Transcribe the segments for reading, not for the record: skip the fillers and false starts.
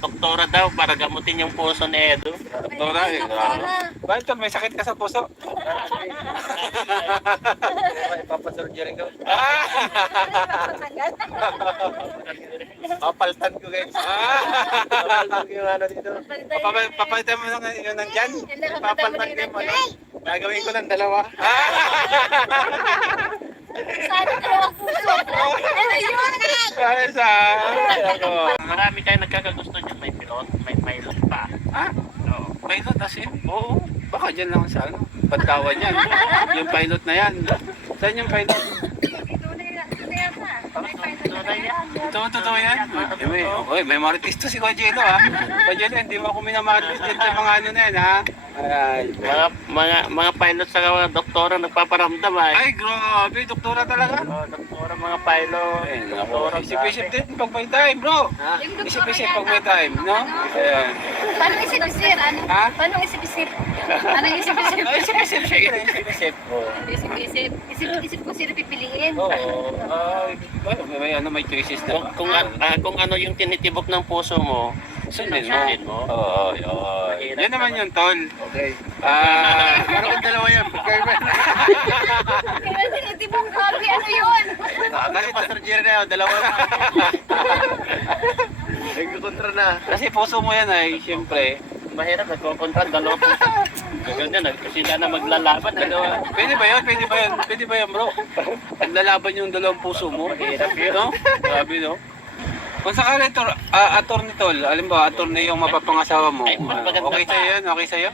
doktora daw para gamutin yung puso ni Edo. Doktora eh. Bakit tol, may sakit ka sa puso? Ipapasurgery ko. Papaltan ko guys. Papaltan ko yung ano dito. Papalitan mo lang yun nandyan? Papaltan ko yung ano. Gagawin ko ng dalawa. Sana dalawang puso. Ano yun? Ay, sa... Marami tayong nagkakagusto niyan. May pilot, may pilot pa. Ah? Oo. Pilot asin? Oo. Baka dyan lang sa ano, Pantawan yan. Yung pilot na yan. Saan yung pilot? Totoo yan? May marites to si Kojelo ha. Kojelo, hindi mo ako minamarites dyan sa mga ano na yan ha. Ay, Mga pilot sa mga doktora nagpaparamdam ay. ay grabe, doktora talaga. Doktora, mga pilot. Ay, naku, isip-isip din pag may time bro. Isip-isip pag may time, no? Ayan. Paano isip-isip? Ha? Paano isip-isip? Anong isip-isip? Ay, isip-isip siya yun, isip-isip. Isip-isip. Isip-isip kung sino pipiliin. Oo. May choices na. Kung ano yung tinitibok ng puso mo, Sundin mo. Oo, yun. Yan naman yung tol. Okay. Parang dalawa yan. Kaya tinitibong copy, ano yun? Kasi pa-surgery na yun, dalawa na. Nagkukontra na. Kasi puso mo yan ay, siyempre. Mahirap, nagkukontra, dalawa po. Ganyan, kasi na maglalaban. Dalawa. Pwede ba yun? Pwede ba yun bro? Lalaban yung dalawang puso mo. Mahirap yun. No? Grabe no? Kung sakali attorney tol, alam ba, attorney yung mapapangasawa mo. Ay, maganda Okay pa. sa'yo yan? Okay sa'yo?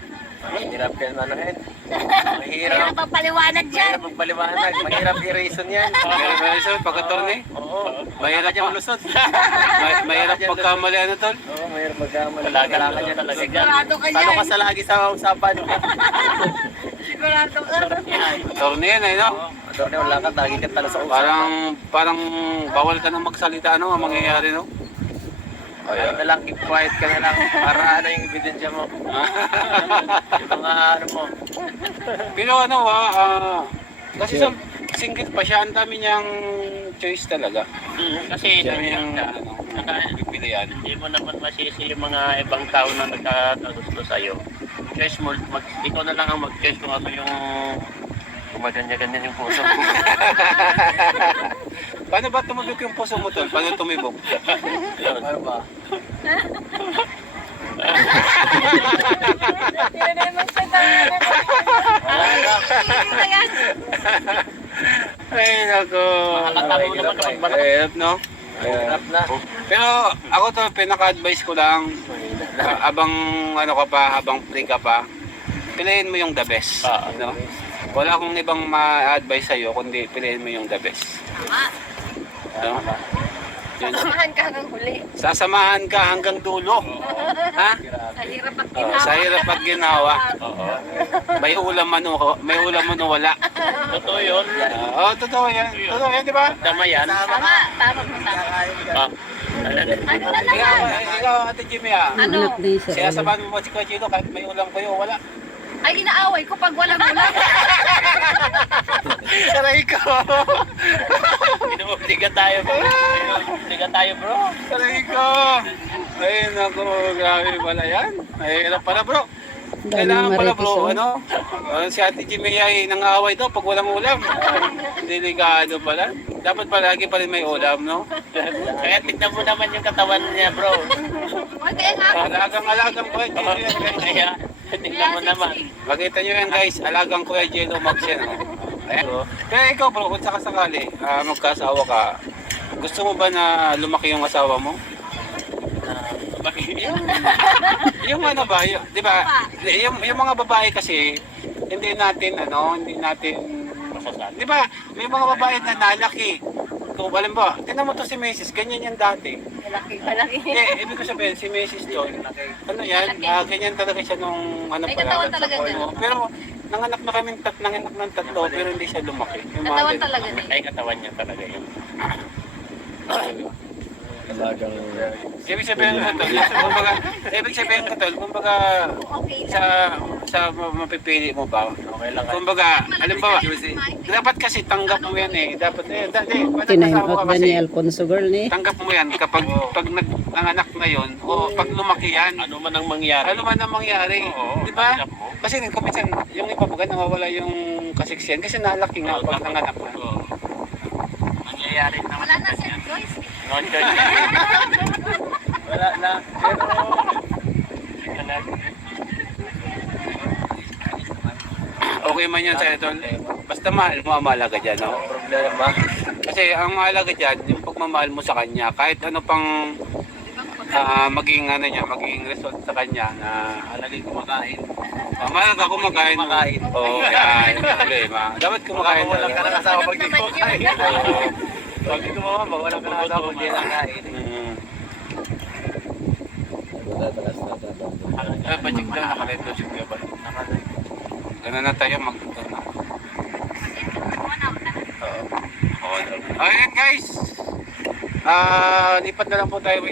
Mahirap yan manahin. Mahirap Mahirap. ang paliwanag dyan. Mahirap magpaliwanag. Mahirap i-reason yan. Pag attorney? Oo. Mahirap Baka ang lusot. mahirap pagkamali ano tol? Oo, mahirap magkamali. Kailangan niya talaga dyan. Sigurado ka Talo dyan. ka sa lagi sa usapan. Sigurado ka. Attorney yan ay no? Attorney, wala ka. Lagi ka talo sa usapan. Parang bawal ka nang magsalita ano ang mangyayari no? Ano na lang, keep quiet ka na lang para ano yung ebidensya mo. Yung mga ano mo. Pero ano kasi sa single pa siya, ang dami niyang choice talaga. Kasi Dami niyang pipilian. hindi mo naman masisi yung mga ibang tao na nagkakagusto sa'yo. Choice mo, ikaw na lang ang mag-choice kung ano yung gumaganya-ganyan yung puso. Paano ba tumibok yung puso mo tol? Paano tumibok? Ano ba? Hindi naman siya tayo. Ayan. Ay nako. Mahalata mo naman kapag malaki. Hirap no? Hirap na. Pero ako to, pinaka-advise ko lang, abang ano ka pa, habang free ka pa, piliin mo yung the best. No? Wala akong ibang ma-advise sa'yo, kundi piliin mo yung the best. Tama. No? Yun. Samahan ka hanggang huli. Sasamahan ka hanggang dulo. Ha? Sa hirap at Oh, ginawa. sa hirap at ginawa. Oo. May ulam man o wala. Totoo yun. Totoo yan. Totoo yan, di ba? Tama yan. Tama. Tama mo tama. Ah. Ano na Ikaw, naman? ikaw Ate Jimmy Ano? sinasamahan mo ba si Kuya Gino kahit may ulam kayo o wala? Ay, inaaway ko pag walang ulam. Saray ko! Inuobliga tayo bro. Inuobliga tayo bro. Saray ko! Ay, naku, grabe pala yan. Ay, hirap pala bro. Kailangan pala bro, ano? Si Ate Jimmy ay nangaaway daw pag walang ulam. Delikado pala. Dapat palagi pa rin may ulam, no? Kaya tignan mo naman yung katawan niya bro. Huwag kaya nga ako. Alagang Kuya Jello yan, guys. Kaya tignan mo naman. Makita nyo yan, guys. Alagang Kuya Jello Max yan, no? Ayan. Kaya ikaw bro, kung sakasakali, magkasawa ka, gusto mo ba na lumaki yung asawa mo? Yung ano ba, di ba? Yung mga babae kasi, hindi natin, di ba? May mga babae na nalaki. Kung alam ba, tinan mo to si Mrs. Ganyan yan dati. Malaki, malaki. Ibig ko sabihin, si Mrs. John, ano yan, ganyan talaga siya nung ano May pa katawan lang, talaga sa porno. ganun. Pero nanganak na kami nanganak ng tatlo, pero hindi siya lumaki. Yung mga Katawan ganun. talaga na Ay katawan niya talaga yun. Talagang Ibig sabihin ko tol, ibig sabihin ko tol, kumbaga Okay lang. sa mapipili mo ba? okay lang. Kumbaga, alam ba, dapat kasi tanggap mo yan eh. Dapat Tinayot ba ni Alfonso girl ni? tanggap mo yan kapag nanganak ngayon, o pag lumaki yan, Ano man ang mangyari. ano man ang mangyari, Oo, di ba? alam mo. Kasi kuminsan, yung iba baga nawawala yung kasiksiyan kasi nalaki nga pag nanganak na. Oo. Mangyayari naman. Wala na si Joyce. No choice. Wala na. Pero, Okay man yan sa ito. Basta mahal mo ang mahalaga dyan, no? problema. Kasi ang mahalaga dyan, yung pagmamahal mo sa kanya, kahit ano pang maging ano niya, maging result sa kanya na Alagay kumakain. mahalaga kumakain. Kumakain. Oo, yan. Yung problema. Dapat kumakain Walang ka talaga. na kasama pag di kumakain. Oo. Pag di kumakain, walang ka na kasama pag di nakain. Mm. Ay, pa-check daw. Nakareto si Kuya Bal. Ganun na tayo mag Ayun guys. Lipat na lang po tayo.